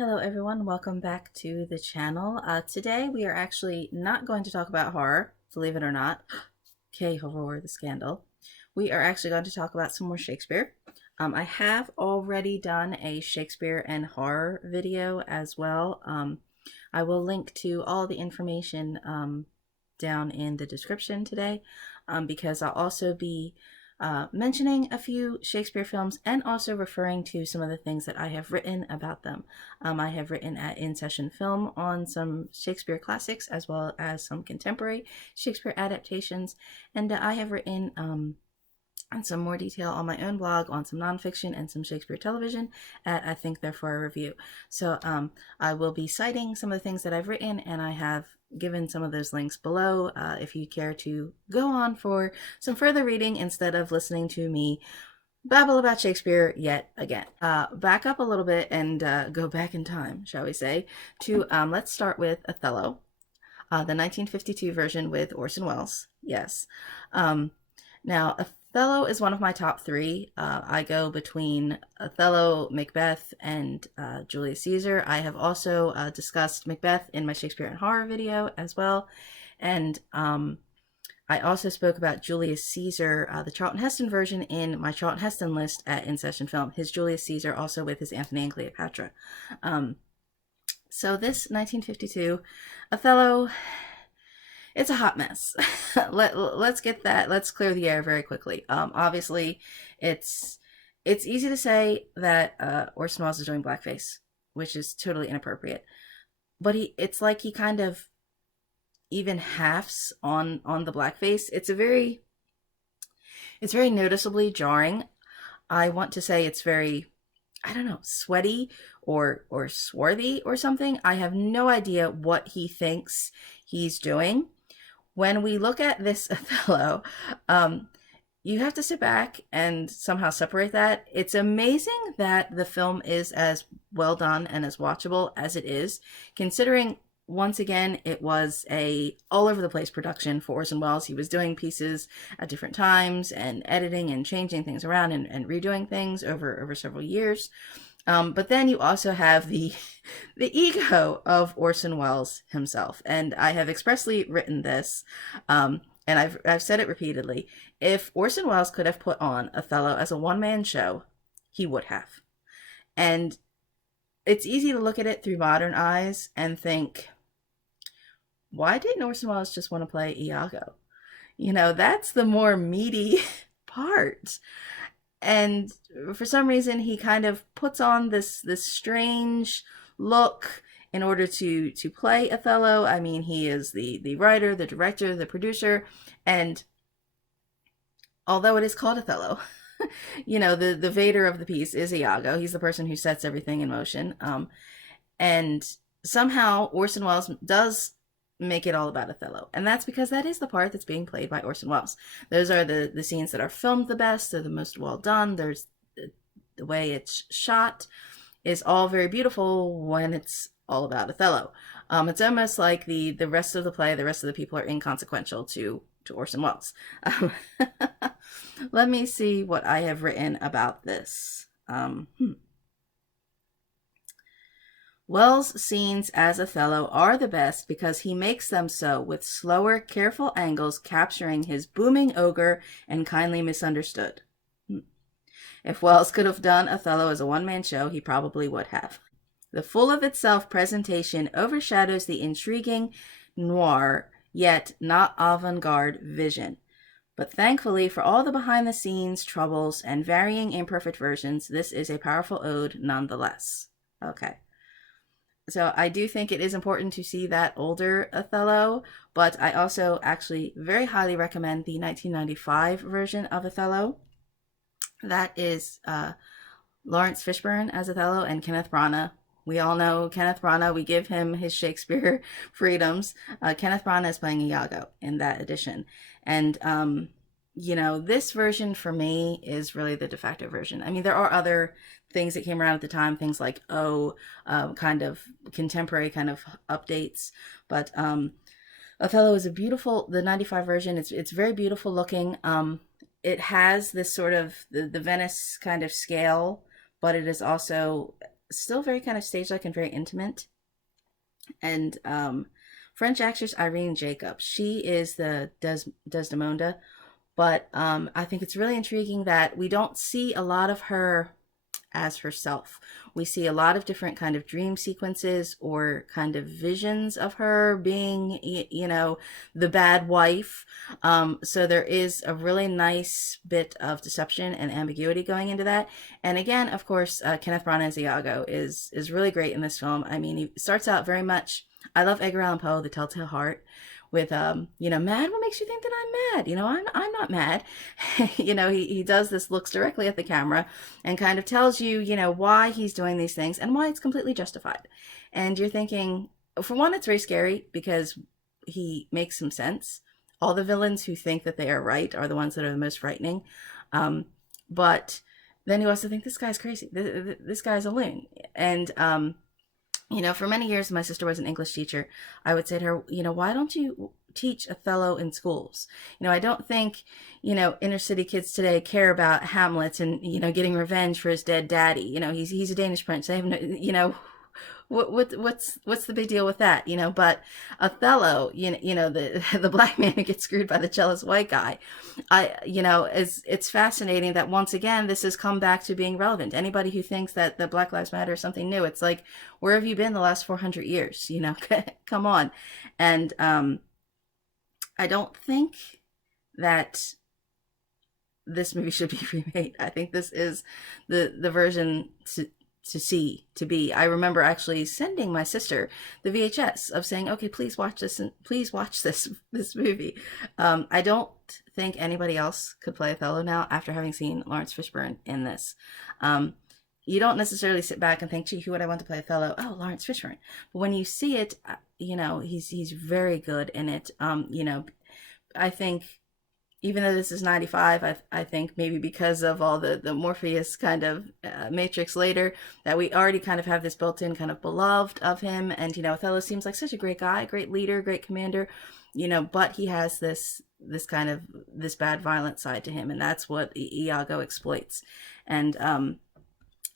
Hello everyone, welcome back to the channel. Today we are actually not going to talk about horror, believe it or not. Okay, horror, the scandal. We are actually going to talk about some more Shakespeare. I have already done a Shakespeare and horror video as well. I will link to all the information down in the description today because I'll also be mentioning a few Shakespeare films and also referring to some of the things that I have written about them. I have written at InSession Film on some Shakespeare classics as well as some contemporary Shakespeare adaptations, and I have written and some more detail on my own blog on some nonfiction and some Shakespeare television at I Think Therefore a Review. So I will be citing some of the things that I've written, and I have given some of those links below if you care to go on for some further reading instead of listening to me babble about Shakespeare yet again. Back up a little bit and go back in time, shall we say, to let's start with Othello, the 1952 version with Orson Welles. Yes. Now, Othello is one of my top three. I go between Othello, Macbeth, and Julius Caesar. I have also discussed Macbeth in my Shakespearean horror video as well. And I also spoke about Julius Caesar, the Charlton Heston version, in my Charlton Heston list at InSession Film. His Julius Caesar also with his Antony and Cleopatra. So this 1952 Othello, it's a hot mess. Let's get that. Let's clear the air very quickly. Obviously, it's easy to say that Orson Welles is doing blackface, which is totally inappropriate. But it's like he kind of even halves on the blackface. It's very noticeably jarring. I want to say it's very, I don't know, sweaty or swarthy or something. I have no idea what he thinks he's doing. When we look at this Othello, you have to sit back and somehow separate that. It's amazing that the film is as well done and as watchable as it is, considering, once again, it was a all over the place production for Orson Welles. He was doing pieces at different times and editing and changing things around and redoing things over several years. But then you also have the ego of Orson Welles himself. And I have expressly written this, and I've said it repeatedly. If Orson Welles could have put on Othello as a one-man show, he would have. And it's easy to look at it through modern eyes and think, why didn't Orson Welles just want to play Iago? You know, that's the more meaty part. And for some reason, he kind of puts on this strange look in order to play Othello. I mean, he is the writer, the director, the producer, and although it is called Othello, you know, the Vader of the piece is Iago. He's the person who sets everything in motion. And somehow Orson Welles does make it all about Othello, and that's because that is the part that's being played by Orson Welles. Those are the scenes that are filmed the best. They're the most well done. There's the way it's shot is all very beautiful when it's all about Othello. It's almost like the rest of the play, the rest of the people are inconsequential to Orson Welles. Let me see what I have written about this. Welles' scenes as Othello are the best because he makes them so with slower, careful angles capturing his booming ogre and kindly misunderstood. If Welles could have done Othello as a one-man show, he probably would have. The full-of-itself presentation overshadows the intriguing noir, yet not avant-garde vision. But thankfully, for all the behind-the-scenes troubles and varying imperfect versions, this is a powerful ode nonetheless. Okay. So I do think it is important to see that older Othello, but I also actually very highly recommend the 1995 version of Othello. That is Laurence Fishburne as Othello and Kenneth Branagh. We all know Kenneth Branagh. We give him his Shakespeare freedoms. Kenneth Branagh is playing Iago in that edition. And, you know, this version for me is really the de facto version. I mean, there are other things that came around at the time, things like kind of contemporary kind of updates. But Othello is a beautiful, the 95 version, it's very beautiful looking. It has this sort of the Venice kind of scale, but it is also still very kind of stage-like and very intimate. And French actress Irene Jacob, she is the Desdemona, but I think it's really intriguing that we don't see a lot of her as herself. We see a lot of different kind of dream sequences or kind of visions of her being, you know, the bad wife. So there is a really nice bit of deception and ambiguity going into that. And again, of course, Kenneth Branagh as Iago is really great in this film. I mean, he starts out very much, I love Edgar Allan Poe, The Telltale Heart, with you know, mad, what makes you think that I'm mad? You know, I'm not mad. You know, he does this, looks directly at the camera and kind of tells you, you know, why he's doing these things and why it's completely justified. And you're thinking, for one, it's very scary because he makes some sense. All the villains who think that they are right are the ones that are the most frightening. But then you also think, this guy's crazy. This guy's a loon. And you know, for many years, my sister was an English teacher. I would say to her, you know, why don't you teach Othello in schools? You know, I don't think, you know, inner city kids today care about Hamlet and, you know, getting revenge for his dead daddy. You know, he's a Danish prince. They have no, you know, what's the big deal with that, you know? But Othello, you know, the black man who gets screwed by the jealous white guy, you know, it's fascinating that once again this has come back to being relevant. Anybody who thinks that the Black Lives Matter is something new, it's like, where have you been the last 400 years? You know, come on. And I don't think that this movie should be remade. I think this is the version to be. I remember actually sending my sister the VHS of saying, okay, please watch this, and please watch this movie. I don't think anybody else could play Othello now after having seen Laurence Fishburne in this. You don't necessarily sit back and think, gee, who would I want to play Othello? Oh, Laurence Fishburne. But when you see it, you know, he's very good in it. You know, I think even though this is 95, I think maybe because of all the Morpheus kind of matrix later, that we already kind of have this built-in kind of beloved of him. And, you know, Othello seems like such a great guy, great leader, great commander, you know, but he has this kind of, this bad violent side to him. And that's what Iago exploits. And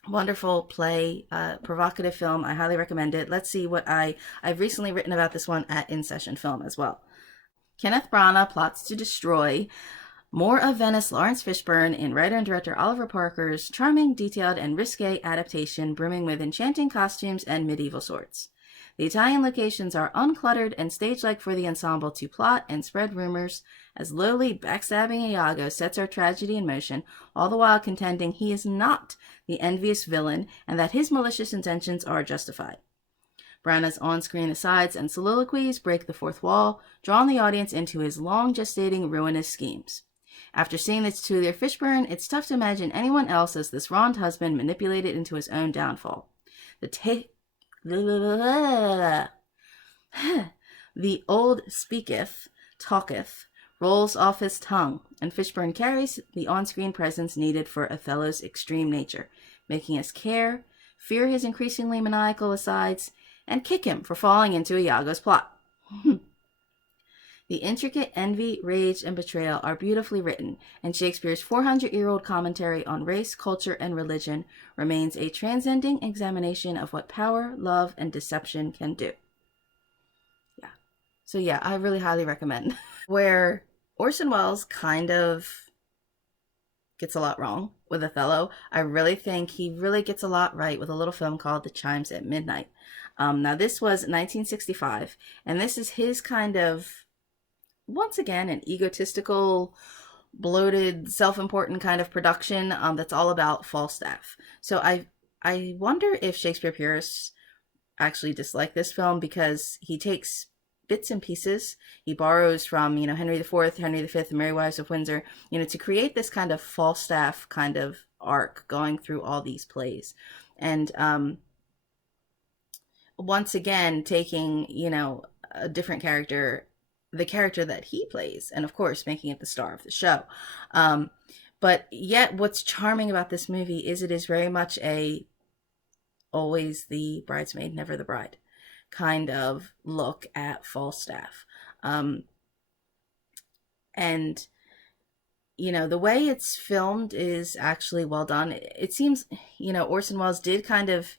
wonderful play, provocative film. I highly recommend it. Let's see what I've recently written about this one at InSession Film as well. Kenneth Branagh plots to destroy more of Venice Laurence Fishburne in writer and director Oliver Parker's charming, detailed, and risque adaptation brimming with enchanting costumes and medieval swords. The Italian locations are uncluttered and stage-like for the ensemble to plot and spread rumors as lowly, backstabbing Iago sets our tragedy in motion, all the while contending he is not the envious villain and that his malicious intentions are justified. Branagh's on-screen asides and soliloquies break the fourth wall, drawing the audience into his long-gestating ruinous schemes. After seeing the titular Fishburne, it's tough to imagine anyone else as this wronged husband manipulated into his own downfall. The old speaketh, talketh, rolls off his tongue, and Fishburne carries the on-screen presence needed for Othello's extreme nature, making us care, fear his increasingly maniacal asides, and kick him for falling into Iago's plot. The intricate envy, rage, and betrayal are beautifully written, and Shakespeare's 400-year-old commentary on race, culture, and religion remains a transcending examination of what power, love, and deception can do. Yeah. So yeah, I really highly recommend. Where Orson Welles kind of gets a lot wrong with Othello, I really think he really gets a lot right with a little film called The Chimes at Midnight. Now this was 1965, and this is his kind of, once again, an egotistical, bloated, self-important kind of production that's all about Falstaff. So I wonder if Shakespeare purists actually dislike this film because he takes bits and pieces. He borrows from, you know, Henry IV, Henry V, the Merry Wives of Windsor, you know, to create this kind of Falstaff kind of arc going through all these plays. And once again, taking, you know, a different character, the character that he plays, and of course making it the star of the show. But yet what's charming about this movie is it is very much a always the bridesmaid, never the bride kind of look at Falstaff. And, you know, the way it's filmed is actually well done. It seems, you know, Orson Welles did kind of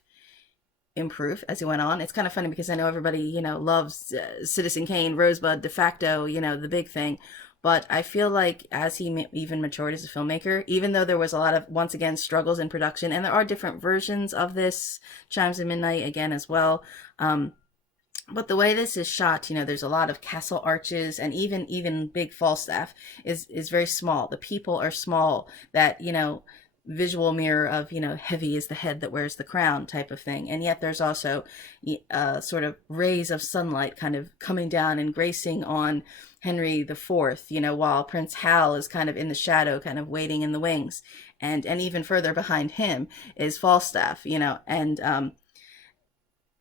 improve as he went on. It's kind of funny because I know everybody, loves Citizen Kane, Rosebud, De facto, the big thing. But I feel like as he even matured as a filmmaker, even though there was a lot of, once again, struggles in production, and there are different versions of this, Chimes of Midnight again as well. But the way this is shot, there's a lot of castle arches, and even big Falstaff is very small. The people are small. That, visual mirror of, heavy is the head that wears the crown type of thing. And yet there's also sort of rays of sunlight kind of coming down and gracing on Henry IV, while Prince Hal is kind of in the shadow, kind of waiting in the wings. And even further behind him is Falstaff, and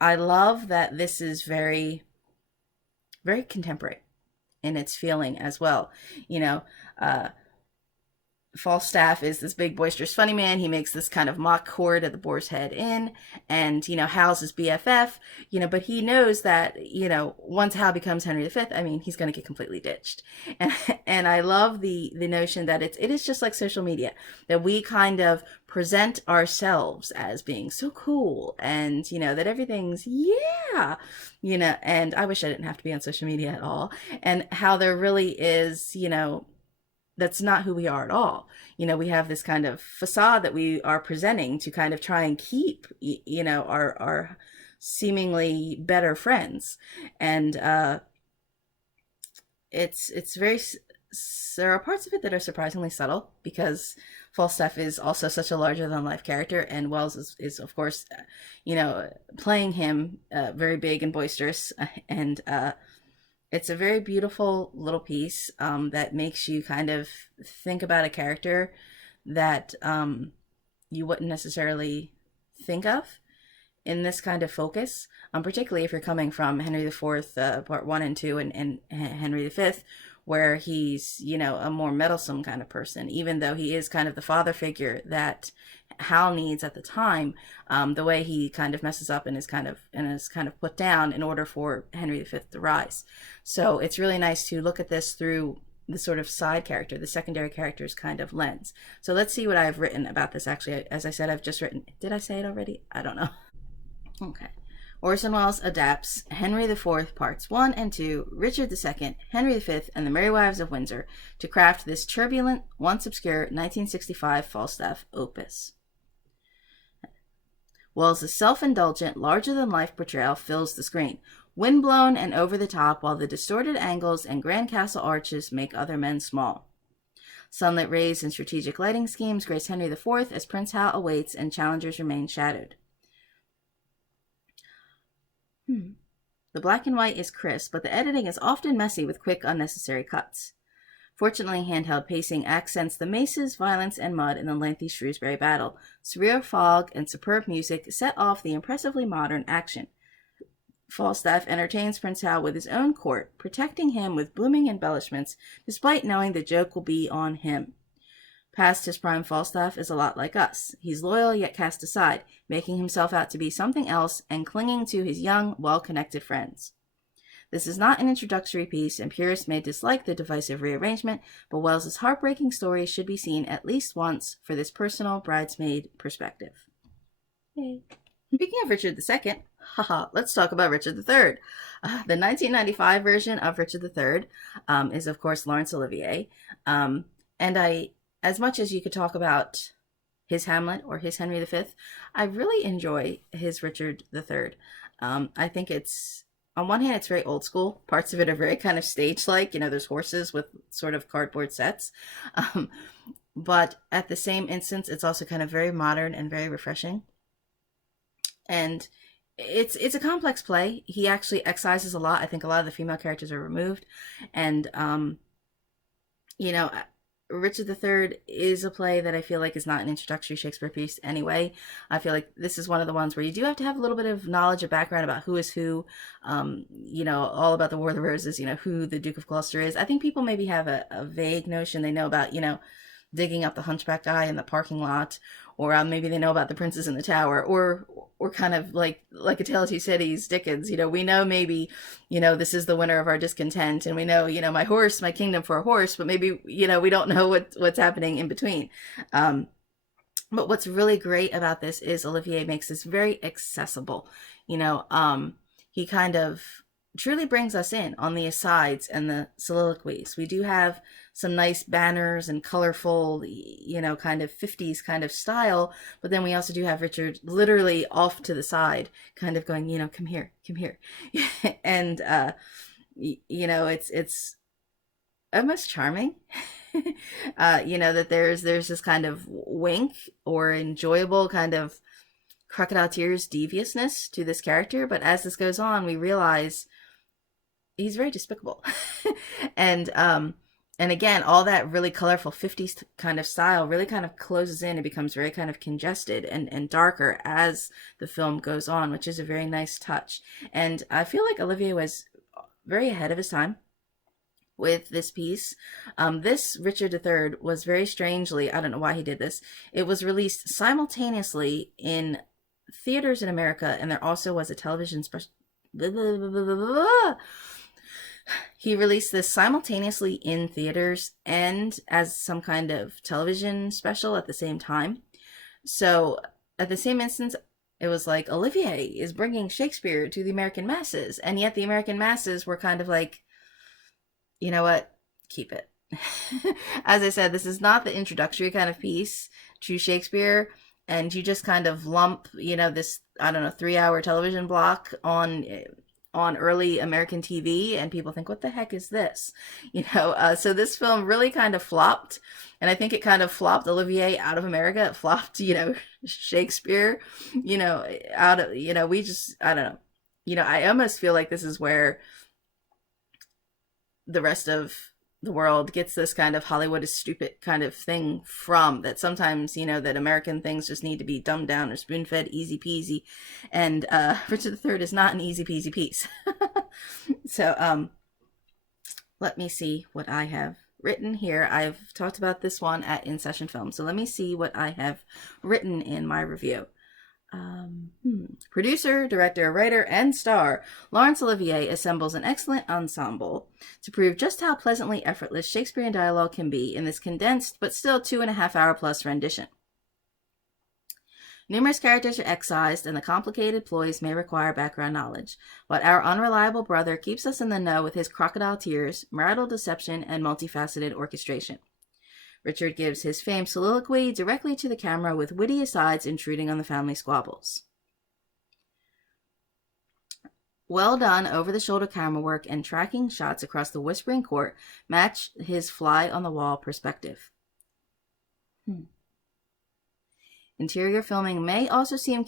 I love that this is very, very contemporary in its feeling as well. Falstaff is this big, boisterous, funny man. He makes this kind of mock court at the Boar's Head Inn, and, Hal's his BFF, but he knows that, once Hal becomes Henry V, he's going to get completely ditched. And I love the notion that it is just like social media, that we kind of present ourselves as being so cool, and, that everything's, and I wish I didn't have to be on social media at all, and how there really is, that's not who we are at all. We have this kind of facade that we are presenting to kind of try and keep, our seemingly better friends. And it's very, there are parts of it that are surprisingly subtle, because Falstaff is also such a larger than life character, and Wells is of course, playing him very big and boisterous, and it's a very beautiful little piece that makes you kind of think about a character that you wouldn't necessarily think of in this kind of focus, particularly if you're coming from Henry IV, part 1 and 2, and Henry V, where he's, a more meddlesome kind of person, even though he is kind of the father figure that Hal needs at the time. The way he kind of messes up and is kind of put down in order for Henry V to rise. So it's really nice to look at this through the sort of side character, the secondary character's kind of lens. So let's see what I've written about this. Actually, as I said, I've just written, did I say it already? I don't know. Okay. Orson Welles adapts Henry IV Parts 1 and 2, Richard II, Henry V, and the Merry Wives of Windsor to craft this turbulent, once obscure 1965 Falstaff opus. Welles' self-indulgent, larger-than-life portrayal fills the screen, wind-blown and over the top, while the distorted angles and grand castle arches make other men small. Sunlit rays and strategic lighting schemes grace Henry IV as Prince Hal awaits and challengers remain shadowed. The black and white is crisp, but the editing is often messy with quick, unnecessary cuts. Fortunately, handheld pacing accents the maces, violence, and mud in the lengthy Shrewsbury battle. Surreal fog and superb music set off the impressively modern action. Falstaff entertains Prince Hal with his own court, protecting him with booming embellishments, despite knowing the joke will be on him. Past his prime, Falstaff is a lot like us. He's loyal yet cast aside, making himself out to be something else and clinging to his young, well-connected friends. This is not an introductory piece, and purists may dislike the divisive rearrangement, but Wells's heartbreaking story should be seen at least once for this personal bridesmaid perspective. Yay. Speaking of Richard II, let's talk about Richard III. The 1995 version of Richard III is, of course, Laurence Olivier. And as much as you could talk about his Hamlet or his Henry V, I really enjoy his Richard III. I think it's, on one hand, it's very old school. Parts of it are very kind of stage-like. There's horses with sort of cardboard sets. But at the same instance, it's also kind of very modern and very refreshing. And it's a complex play. He actually excises a lot. I think a lot of the female characters are removed. And, Richard III is a play that I feel like is not an introductory Shakespeare piece anyway. I feel like this is one of the ones where you do have to have a little bit of knowledge or background about who is who, all about the War of the Roses, who the Duke of Gloucester is. I think people maybe have a vague notion. They know about, digging up the hunchbacked eye in the parking lot, or maybe they know about the Princes in the Tower, or kind of like A Tale of Two Cities, Dickens. We know maybe, this is the winter of our discontent, and we know, my horse, my kingdom for a horse, but maybe, we don't know what's happening in between. But what's really great about this is Olivier makes this very accessible. He kind of truly brings us in on the asides and the soliloquies. We do have some nice banners and colorful, kind of 50s kind of style, but then we also do have Richard literally off to the side, kind of going, come here, come here. And, it's almost charming. That there's this kind of wink or enjoyable kind of crocodile tears deviousness to this character, but as this goes on, we realize he's very despicable. and again, all that really colorful 50s kind of style really kind of closes in and becomes very kind of congested and darker as the film goes on, which is a very nice touch. And I feel like Olivier was very ahead of his time with this piece. This Richard III was very strangely, I don't know why he did this, it was released simultaneously in theaters in America, and there also was a television special. He released this simultaneously in theaters and as some kind of television special at the same time. So at the same instance, it was like Olivier is bringing Shakespeare to the American masses, and yet the American masses were kind of like, you know what, keep it. As I said, this is not the introductory kind of piece to Shakespeare, and you just kind of lump, this, 3-hour television block on early American TV, and people think, what the heck is this? So this film really kind of flopped, and I think it kind of flopped Olivier out of America. It flopped, Shakespeare, out of, we just, I don't know. I almost feel like this is where the rest of the world gets this kind of Hollywood is stupid kind of thing from, that sometimes, that American things just need to be dumbed down or spoon-fed easy peasy. And Richard III is not an easy peasy piece. So let me see what I have written here. I've talked about this one at InSession Film. So let me see what I have written in my review. Producer, director, writer, and star Laurence Olivier assembles an excellent ensemble to prove just how pleasantly effortless Shakespearean dialogue can be in this condensed but still 2.5-hour plus rendition. Numerous characters are excised, and the complicated ploys may require background knowledge, but our unreliable brother keeps us in the know with his crocodile tears, marital deception, and multifaceted orchestration. Richard gives his famed soliloquy directly to the camera with witty asides intruding on the family squabbles. Well done over-the-shoulder camera work and tracking shots across the whispering court match his fly-on-the-wall perspective. Interior filming may also seem I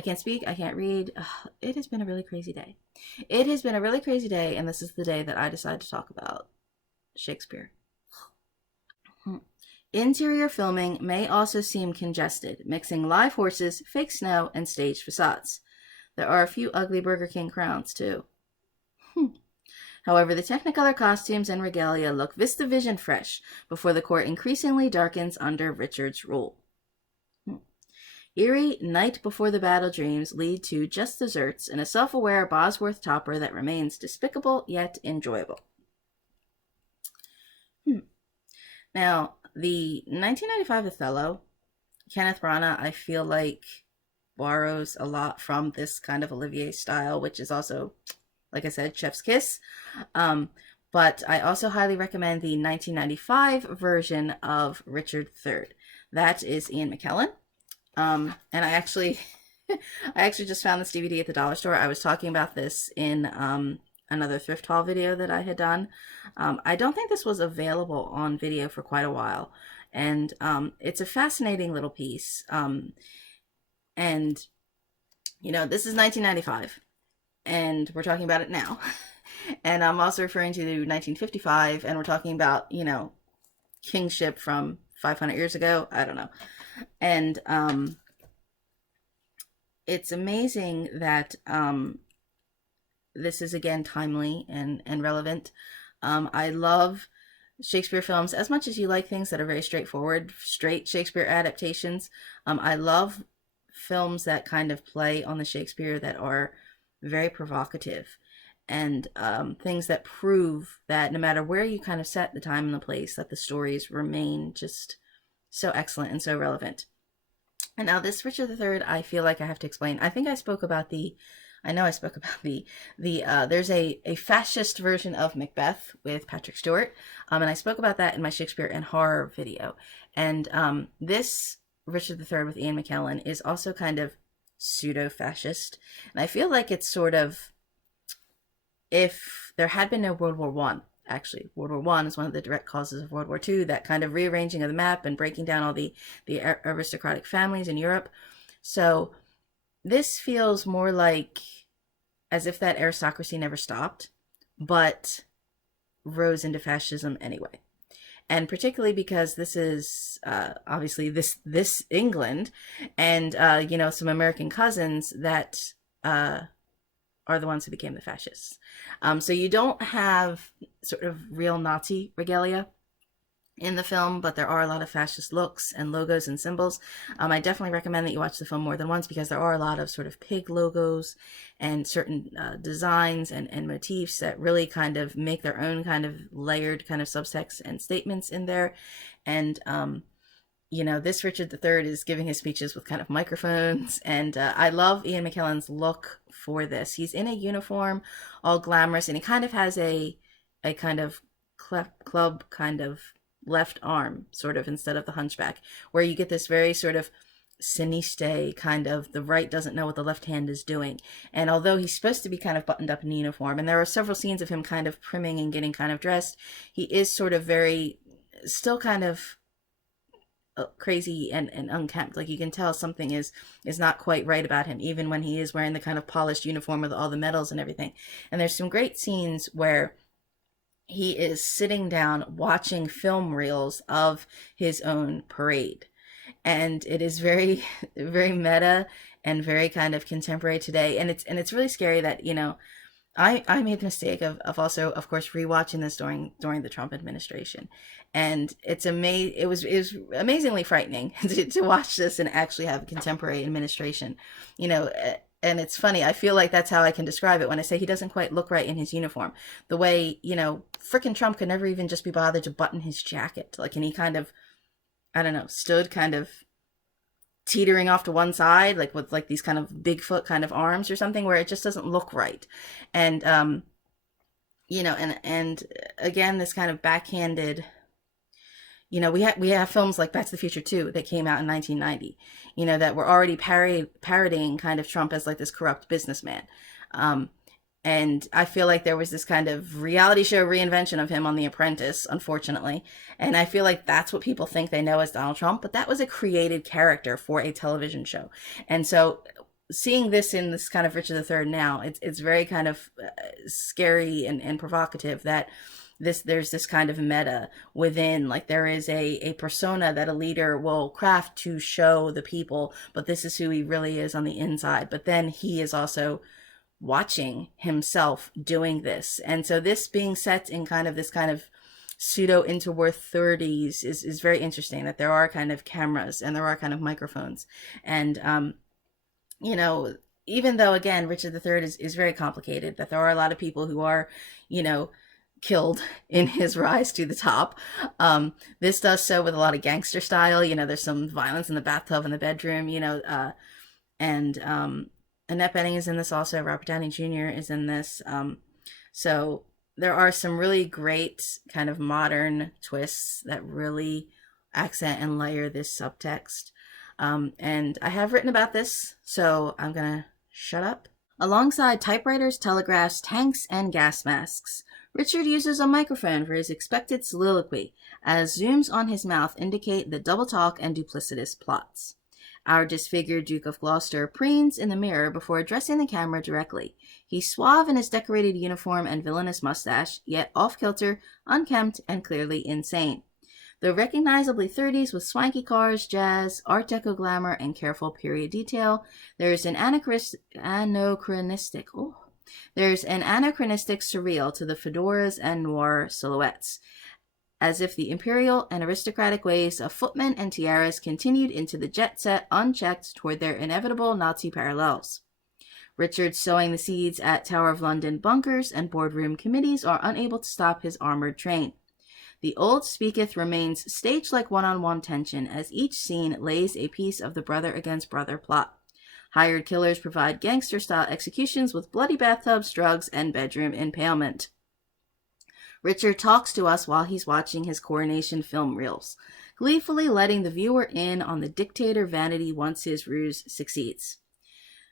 can't speak, I can't read. It has been a really crazy day. It has been a really crazy day, and this is the day that I decided to talk about Shakespeare. Interior filming may also seem congested, mixing live horses, fake snow, and staged facades. There are a few ugly Burger King crowns, too. However, the Technicolor costumes and regalia look VistaVision fresh before the court increasingly darkens under Richard's rule. Eerie night before the battle dreams lead to just desserts and a self-aware Bosworth topper that remains despicable yet enjoyable. Now, the 1995 Othello, Kenneth Branagh, I feel like borrows a lot from this kind of Olivier style, which is also, like I said, chef's kiss. But I also highly recommend the 1995 version of Richard III. That is Ian McKellen. And I actually just found this DVD at the dollar store. I was talking about this in another thrift haul video that I had done. I don't think this was available on video for quite a while, and it's a fascinating little piece. And this is 1995, and we're talking about it now. And I'm also referring to 1955, and we're talking about kingship from 500 years ago. I don't know. And it's amazing that this is again timely and relevant. I love Shakespeare films as much as you like things that are very straightforward, straight Shakespeare adaptations. I love films that kind of play on the Shakespeare that are very provocative. and things that prove that no matter where you kind of set the time and the place, that the stories remain just so excellent and so relevant. And now this Richard III, I feel like I have to explain. I think I spoke about there's a fascist version of Macbeth with Patrick Stewart. And I spoke about that in my Shakespeare and horror video. And this Richard III with Ian McKellen is also kind of pseudo-fascist. And I feel like it's sort of, if there had been no World War One, actually, World War One is one of the direct causes of World War Two, that kind of rearranging of the map and breaking down all the aristocratic families in Europe. So this feels more like as if that aristocracy never stopped, but rose into fascism anyway. And particularly because this is obviously this England, and some American cousins that are the ones who became the fascists. So you don't have sort of real Nazi regalia in the film, but there are a lot of fascist looks and logos and symbols. I definitely recommend that you watch the film more than once, because there are a lot of sort of pig logos and certain designs and motifs that really kind of make their own kind of layered kind of subtext and statements in there. And this Richard III is giving his speeches with kind of microphones, and I love Ian McKellen's look for this. He's in a uniform, all glamorous, and he kind of has a kind of club kind of left arm, sort of, instead of the hunchback, where you get this very sort of sinistre kind of, the right doesn't know what the left hand is doing. And although he's supposed to be kind of buttoned up in uniform, and there are several scenes of him kind of primming and getting kind of dressed, he is sort of very, still kind of crazy and unkempt. Like, you can tell something is not quite right about him, even when he is wearing the kind of polished uniform with all the medals and everything. And there's some great scenes where he is sitting down watching film reels of his own parade, and it is very, very meta and very kind of contemporary today. And it's really scary that I made the mistake of also, of course, rewatching this during the Trump administration, and it was amazingly frightening to watch this and actually have a contemporary administration, And it's funny, I feel like that's how I can describe it when I say he doesn't quite look right in his uniform. The way, frickin' Trump could never even just be bothered to button his jacket. Like, and he kind of, I don't know, stood kind of teetering off to one side, like with like these kind of Bigfoot kind of arms or something, where it just doesn't look right. And, and again, this kind of backhanded, we have films like Back to the Future 2 that came out in 1990, that were already parodying kind of Trump as like this corrupt businessman. And I feel like there was this kind of reality show reinvention of him on The Apprentice, unfortunately. And I feel like that's what people think they know as Donald Trump, but that was a created character for a television show. And so seeing this in this kind of Richard III now, it's very kind of scary and provocative that there's this kind of meta within, like there is a persona that a leader will craft to show the people, but this is who he really is on the inside. But then he is also watching himself doing this. And so this being set in kind of this kind of pseudo interwar 30s is very interesting, that there are kind of cameras and there are kind of microphones. And, even though, again, Richard III is very complicated, that there are a lot of people who are, killed in his rise to the top. This does so with a lot of gangster style. There's some violence in the bathtub and the bedroom, and Annette Bening is in this also. Robert Downey Jr. is in this. So there are some really great kind of modern twists that really accent and layer this subtext. And I have written about this, so I'm gonna shut up. Alongside typewriters, telegraphs, tanks, and gas masks, Richard uses a microphone for his expected soliloquy, as zooms on his mouth indicate the double talk and duplicitous plots. Our disfigured Duke of Gloucester preens in the mirror before addressing the camera directly. He's suave in his decorated uniform and villainous mustache, yet off-kilter, unkempt, and clearly insane. Though recognizably 30s with swanky cars, jazz, Art Deco glamour, and careful period detail, there's an anachronistic surreal to the fedoras and noir silhouettes, as if the imperial and aristocratic ways of footmen and tiaras continued into the jet set unchecked toward their inevitable Nazi parallels. Richard sowing the seeds at Tower of London bunkers and boardroom committees are unable to stop his armored train. The Old Speaketh remains stage-like one-on-one tension as each scene lays a piece of the brother against brother plot. Hired killers provide gangster-style executions with bloody bathtubs, drugs, and bedroom impalement. Richard talks to us while he's watching his coronation film reels, gleefully letting the viewer in on the dictator vanity once his ruse succeeds.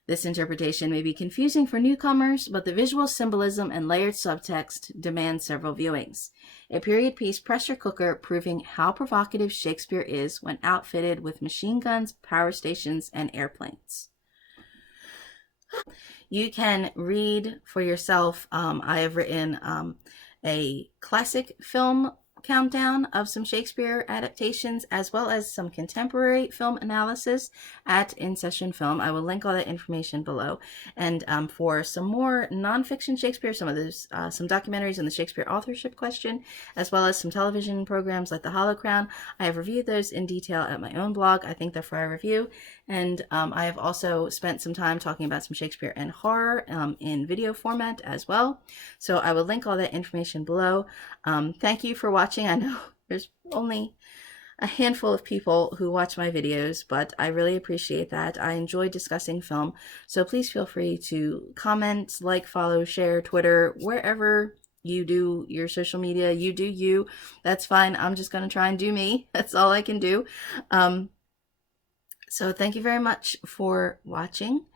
This interpretation may be confusing for newcomers, but the visual symbolism and layered subtext demand several viewings. A period piece pressure cooker proving how provocative Shakespeare is when outfitted with machine guns, power stations, and airplanes. You can read for yourself. I have written a classic film countdown of some Shakespeare adaptations, as well as some contemporary film analysis at InSession Film. I will link all that information below. And for some more nonfiction Shakespeare, some documentaries on the Shakespeare authorship question, as well as some television programs like The Hollow Crown, I have reviewed those in detail at my own blog. I think they're for a review. And I have also spent some time talking about some Shakespeare and horror in video format as well. So I will link all that information below. Thank you for watching. I know there's only a handful of people who watch my videos, but I really appreciate that. I enjoy discussing film. So please feel free to comment, like, follow, share, Twitter, wherever you do your social media. You do you. That's fine. I'm just going to try and do me. That's all I can do. So thank you very much for watching.